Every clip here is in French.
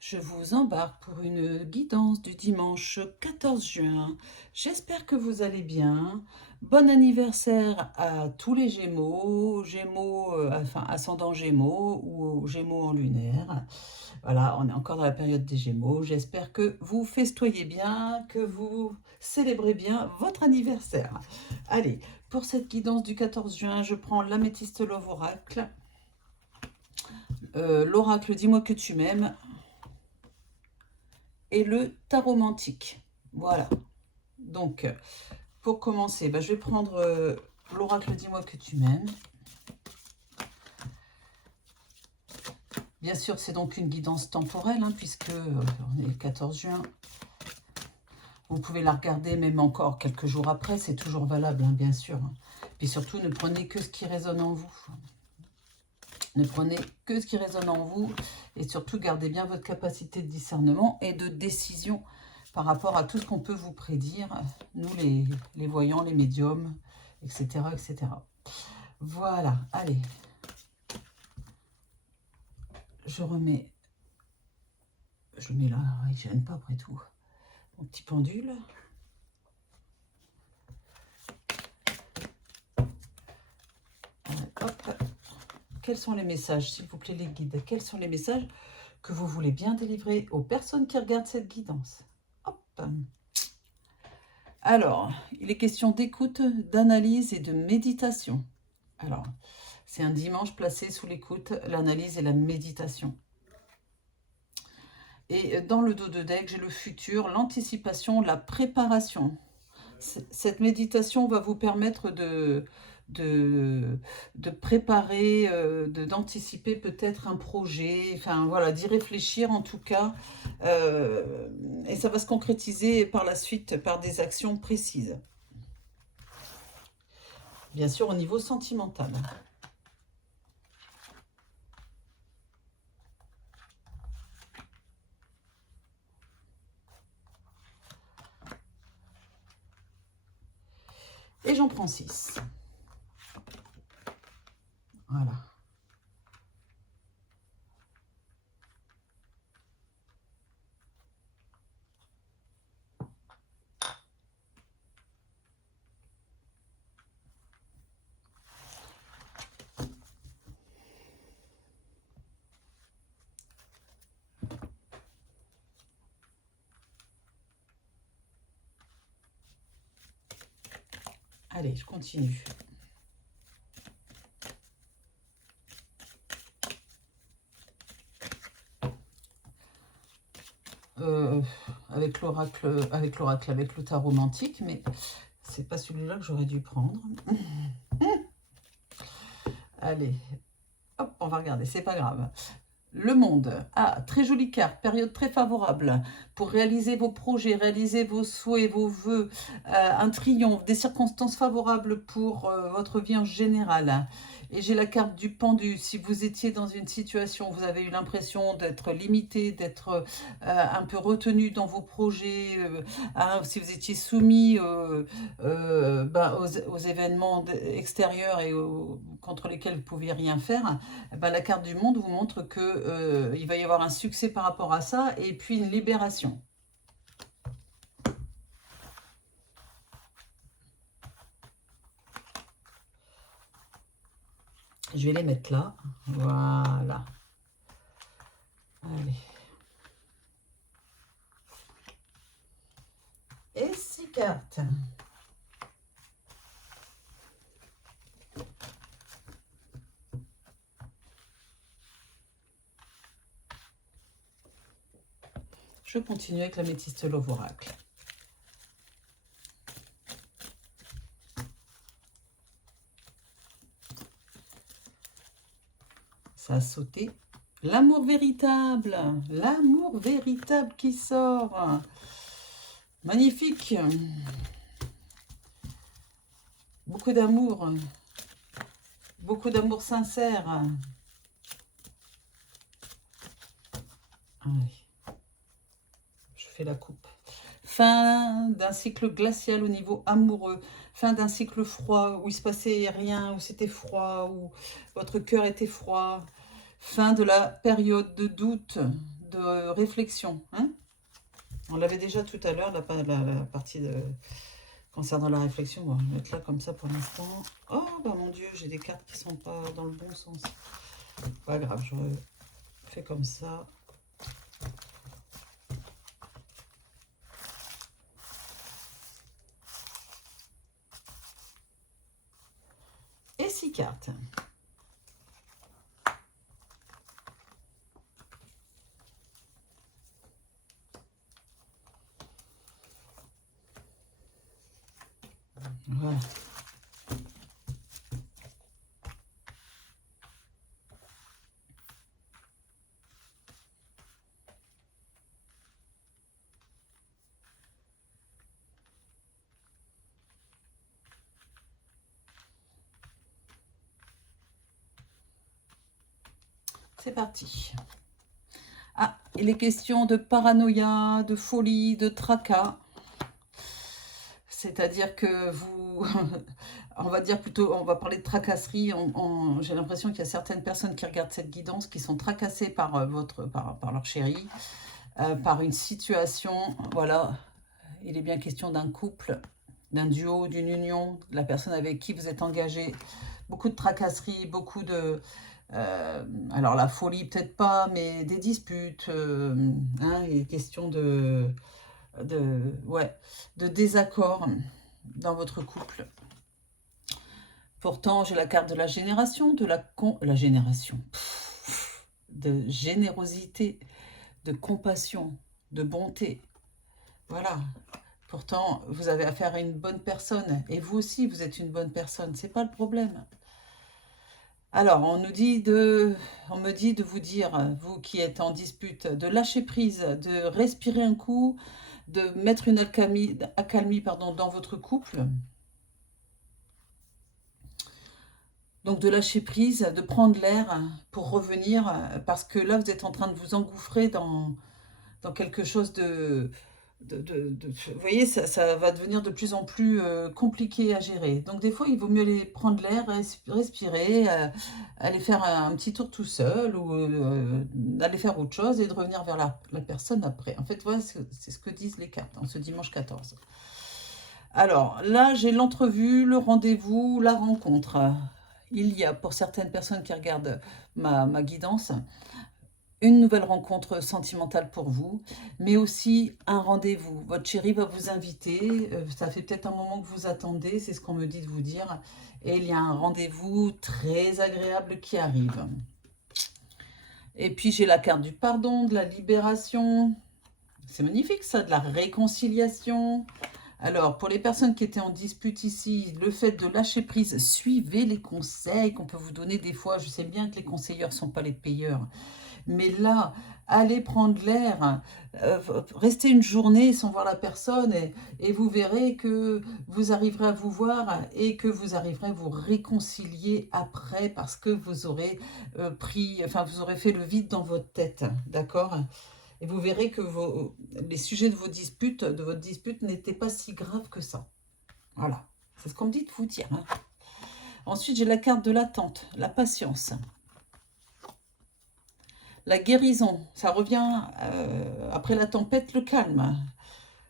Je vous embarque pour une guidance du dimanche 14 juin. J'espère que vous allez bien. Bon anniversaire à tous les Gémeaux, Gémeaux, enfin ascendant Gémeaux ou Gémeaux en lunaire. Voilà, on est encore dans la période des Gémeaux. J'espère que vous festoyez bien, que vous célébrez bien votre anniversaire. Allez, pour cette guidance du 14 juin, je prends l'améthyste Love Oracle, l'oracle Dis-moi que tu m'aimes, et le tarot romantique. Voilà. Donc, pour commencer, je vais prendre l'oracle Dis-moi que tu m'aimes. Bien sûr, c'est donc une guidance temporelle, puisque on est le 14 juin. Vous pouvez la regarder même encore quelques jours après, c'est toujours valable, bien sûr. Puis surtout, ne prenez que ce qui résonne en vous. Ne prenez que ce qui résonne en vous, et surtout, gardez bien votre capacité de discernement et de décision par rapport à tout ce qu'on peut vous prédire, nous les voyants, les médiums, etc., etc. Voilà, allez. Je remets, je le mets là, il ne gêne pas après tout. Mon petit pendule. Hop. Quels sont les messages, s'il vous plaît, les guides? Quels sont les messages que vous voulez bien délivrer aux personnes qui regardent cette guidance? Hop. Alors, il est question d'écoute, d'analyse et de méditation. Alors, c'est un dimanche placé sous l'écoute, l'analyse et la méditation. Et dans le dos de deck, j'ai le futur, l'anticipation, la préparation. Cette méditation va vous permettre de préparer, d'anticiper peut-être un projet, enfin voilà, d'y réfléchir en tout cas. Et ça va se concrétiser par la suite par des actions précises. Bien sûr, au niveau sentimental. Et j'en prends 6. Voilà. Allez, je continue. Avec l'oracle, avec le tarot romantique, mais c'est pas celui-là que j'aurais dû prendre. Allez, hop, on va regarder, c'est pas grave. Le monde. Ah, très jolie carte, période très favorable pour réaliser vos projets, réaliser vos souhaits, vos vœux, un triomphe, des circonstances favorables pour votre vie en général. Et j'ai la carte du pendu. Si vous étiez dans une situation où vous avez eu l'impression d'être limité, d'être un peu retenu dans vos projets, si vous étiez soumis aux événements extérieurs et contre lesquels vous ne pouviez rien faire, la carte du monde vous montre que il va y avoir un succès par rapport à ça et puis une libération. Je vais les mettre là. Voilà. Allez. Et 6 cartes. Je continue avec l'améthyste Love Oracle. Ça a sauté. L'amour véritable qui sort. Magnifique. Beaucoup d'amour sincère. Allez. Je fais la coupe. Fin d'un cycle glacial au niveau amoureux. Fin d'un cycle froid où il se passait rien, où c'était froid, où votre cœur était froid. Fin de la période de doute, de réflexion. Hein, on l'avait déjà tout à l'heure, la partie concernant la réflexion. Bon, je vais mettre là comme ça pour l'instant. Oh, bah mon Dieu, j'ai des cartes qui sont pas dans le bon sens. Pas grave, je fais comme ça. Et 6 cartes. Voilà. C'est parti. Ah, il est question de paranoïa, de folie, de tracas. C'est-à-dire que vous, on va dire plutôt, on va parler de tracasserie. J'ai l'impression qu'il y a certaines personnes qui regardent cette guidance qui sont tracassées par, par leur chéri, par une situation. Voilà, il est bien question d'un couple, d'un duo, d'une union, de la personne avec qui vous êtes engagé. Beaucoup de tracasseries, beaucoup de... alors la folie peut-être pas, mais des disputes. Hein, il est question de désaccord dans votre couple. Pourtant, j'ai la carte de la génération, la génération, de générosité, de compassion, de bonté. Voilà. Pourtant, vous avez affaire à une bonne personne. Et vous aussi, vous êtes une bonne personne. C'est pas le problème. Alors, on me dit de vous dire, vous qui êtes en dispute, de lâcher prise, de respirer un coup, de mettre une accalmie dans votre couple. Donc de lâcher prise, de prendre l'air pour revenir, parce que là, vous êtes en train de vous engouffrer dans quelque chose vous voyez, ça va devenir de plus en plus compliqué à gérer. Donc des fois, il vaut mieux aller prendre l'air, respirer, aller faire un petit tour tout seul ou aller faire autre chose et de revenir vers la personne après. En fait, voilà, c'est ce que disent les cartes en ce dimanche 14. Alors là, j'ai l'entrevue, le rendez-vous, la rencontre. Il y a, pour certaines personnes qui regardent ma guidance, une nouvelle rencontre sentimentale pour vous, mais aussi un rendez-vous. Votre chéri va vous inviter, ça fait peut-être un moment que vous attendez, c'est ce qu'on me dit de vous dire, et il y a un rendez-vous très agréable qui arrive. Et puis j'ai la carte du pardon, de la libération, c'est magnifique ça, de la réconciliation. Alors, pour les personnes qui étaient en dispute ici, le fait de lâcher prise, suivez les conseils qu'on peut vous donner des fois. Je sais bien que les conseilleurs ne sont pas les payeurs. Mais là, allez prendre l'air, restez une journée sans voir la personne et vous verrez que vous arriverez à vous voir et que vous arriverez à vous réconcilier après parce que vous aurez vous aurez fait le vide dans votre tête, d'accord ? Et vous verrez que les sujets de votre dispute n'étaient pas si graves que ça. Voilà, c'est ce qu'on me dit de vous dire. Hein. Ensuite, j'ai la carte de l'attente, la patience. La guérison, ça revient après la tempête, le calme.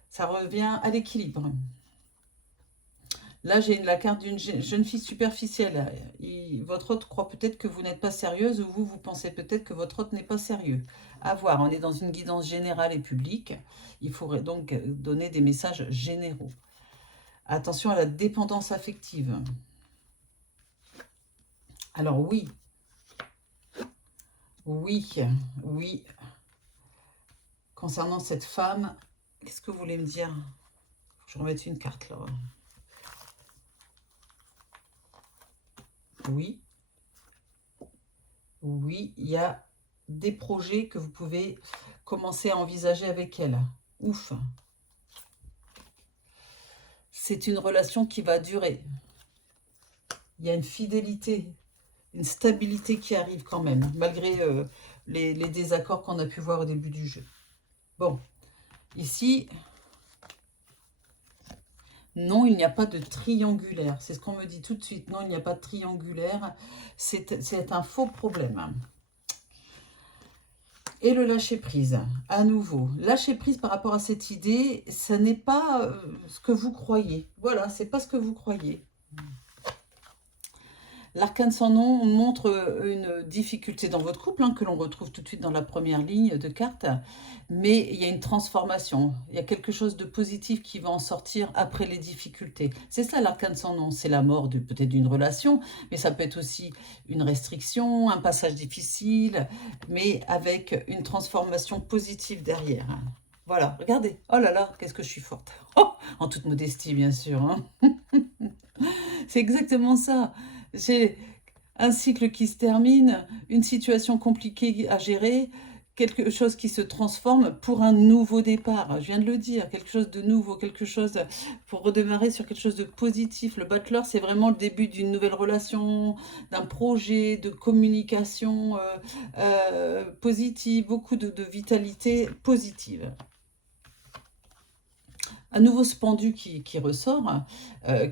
Ça revient à l'équilibre. Là, j'ai la carte d'une jeune fille superficielle. Votre hôte croit peut-être que vous n'êtes pas sérieuse ou vous pensez peut-être que votre hôte n'est pas sérieux. À voir, on est dans une guidance générale et publique. Il faudrait donc donner des messages généraux. Attention à la dépendance affective. Alors oui, oui. Concernant cette femme, qu'est-ce que vous voulez me dire? Faut que je remette une carte là. Oui, il y a des projets que vous pouvez commencer à envisager avec elle. Ouf. C'est une relation qui va durer. Il y a une fidélité, une stabilité qui arrive quand même, malgré les désaccords qu'on a pu voir au début du jeu. Bon, ici... Non, il n'y a pas de triangulaire. C'est ce qu'on me dit tout de suite. Non, il n'y a pas de triangulaire. C'est un faux problème. Et le lâcher prise, à nouveau. Lâcher prise par rapport à cette idée, ça n'est pas ce que vous croyez. Voilà, c'est pas ce que vous croyez. L'arcane sans nom montre une difficulté dans votre couple, hein, que l'on retrouve tout de suite dans la première ligne de carte, mais il y a une transformation, il y a quelque chose de positif qui va en sortir après les difficultés. C'est ça l'arcane sans nom, c'est la mort peut-être d'une relation, mais ça peut être aussi une restriction, un passage difficile, mais avec une transformation positive derrière. Voilà, regardez, oh là là, qu'est-ce que je suis forte. Oh, en toute modestie, bien sûr. Hein. C'est exactement ça. C'est un cycle qui se termine, une situation compliquée à gérer, quelque chose qui se transforme pour un nouveau départ. Je viens de le dire, quelque chose de nouveau, quelque chose pour redémarrer sur quelque chose de positif. Le Butler, c'est vraiment le début d'une nouvelle relation, d'un projet, de communication positive, beaucoup de vitalité positive. Un nouveau ce pendu qui ressort,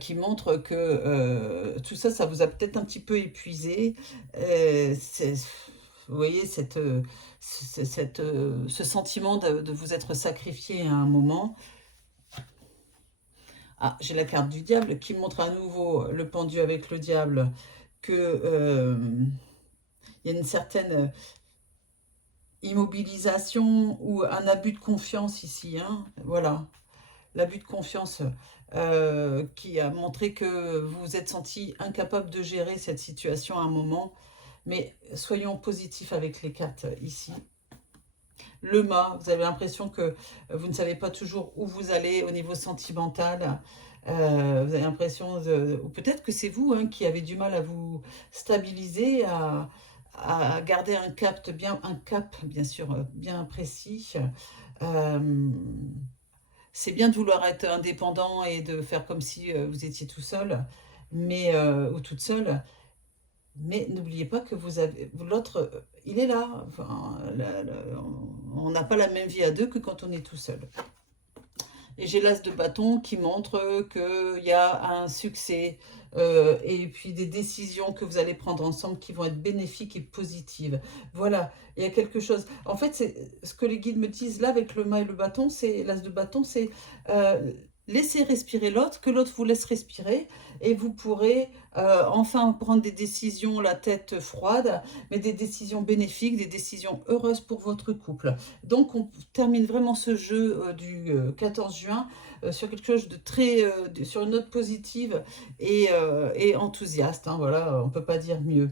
qui montre que tout ça, ça vous a peut-être un petit peu épuisé. Vous voyez, ce sentiment de vous être sacrifié à un moment. Ah, j'ai la carte du diable qui montre à nouveau le pendu avec le diable, que il y a une certaine immobilisation ou un abus de confiance ici. Hein, voilà. L'abus de confiance qui a montré que vous vous êtes senti incapable de gérer cette situation à un moment. Mais soyons positifs avec les cartes ici. Le mât, vous avez l'impression que vous ne savez pas toujours où vous allez au niveau sentimental. Vous avez l'impression ou peut-être que c'est vous hein, qui avez du mal à vous stabiliser, à garder un cap bien sûr, bien précis. C'est bien de vouloir être indépendant et de faire comme si vous étiez tout seul, mais, ou toute seule. Mais n'oubliez pas que vous avez l'autre, il est là. Enfin, on n'a pas la même vie à deux que quand on est tout seul. Et j'ai l'as de bâton qui montre qu'il y a un succès et puis des décisions que vous allez prendre ensemble qui vont être bénéfiques et positives. Voilà, il y a quelque chose. En fait, c'est ce que les guides me disent là avec le mât et le bâton, c'est l'as de bâton, c'est laisser respirer l'autre, que l'autre vous laisse respirer et vous pourrez enfin prendre des décisions la tête froide, mais des décisions bénéfiques, des décisions heureuses pour votre couple. Donc on termine vraiment ce jeu du 14 juin sur quelque chose de très, sur une note positive et enthousiaste. Hein, voilà, on ne peut pas dire mieux.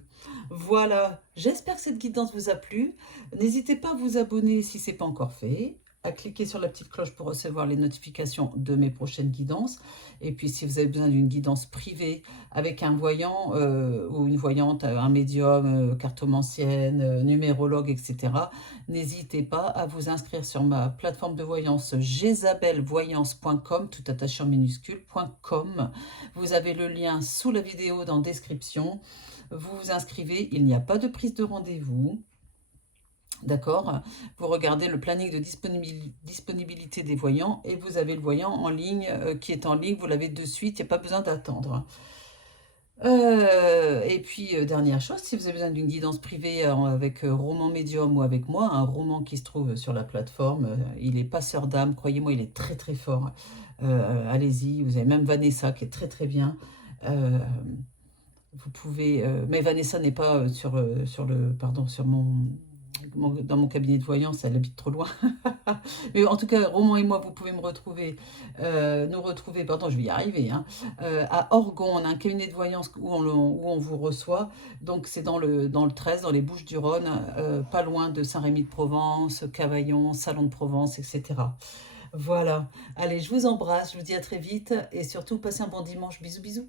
Voilà, j'espère que cette guidance vous a plu. N'hésitez pas à vous abonner si ce n'est pas encore fait, à cliquer sur la petite cloche pour recevoir les notifications de mes prochaines guidances. Et puis, si vous avez besoin d'une guidance privée avec un voyant ou une voyante, un médium, cartomancienne, numérologue, etc., n'hésitez pas à vous inscrire sur ma plateforme de voyance jezabelvoyance.com, tout attaché en minuscule.com. Vous avez le lien sous la vidéo dans la description. Vous vous inscrivez, il n'y a pas de prise de rendez-vous. D'accord. Vous regardez le planning de disponibilité des voyants et vous avez le voyant en ligne qui est en ligne. Vous l'avez de suite, il n'y a pas besoin d'attendre. Et puis, dernière chose, si vous avez besoin d'une guidance privée avec Roman Médium ou avec moi, un roman qui se trouve sur la plateforme, il est passeur d'âme, croyez-moi, il est très très fort. Allez-y, vous avez même Vanessa qui est très très bien. Vous pouvez, mais Vanessa n'est pas sur dans mon cabinet de voyance, elle habite trop loin. Mais en tout cas, Roman et moi, vous pouvez nous retrouver, pardon, je vais y arriver, hein, à Orgon. On a un cabinet de voyance où on vous reçoit. Donc, c'est dans le 13, dans les Bouches-du-Rhône, pas loin de Saint-Rémy-de-Provence, Cavaillon, Salon de Provence, etc. Voilà. Allez, je vous embrasse, je vous dis à très vite et surtout, passez un bon dimanche. Bisous, bisous.